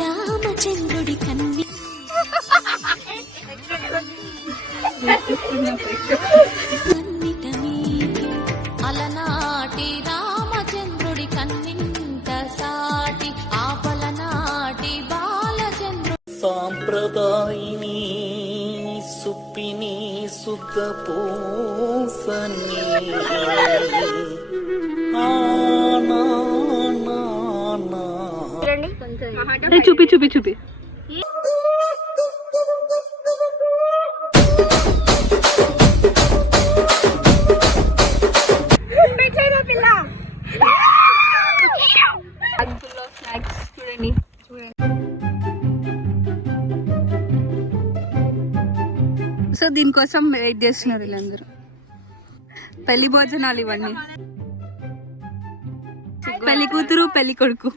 రామచంద్రుడి కన్ని అలనాటి రామచంద్రుడి కన్నింట సాటి ఆపలనాటి బాలచంద్రుడి సాంప్రదాయిని సుప్పిని సుఖ పోసని చూపి చూపి చూపి చూడండి సో దీనికోసం వెయిట్ చేస్తున్నారు వీళ్ళందరూ. పెళ్లి భోజనాలు ఇవన్నీ, పెళ్లి కూతురు పెళ్లి కొడుకు.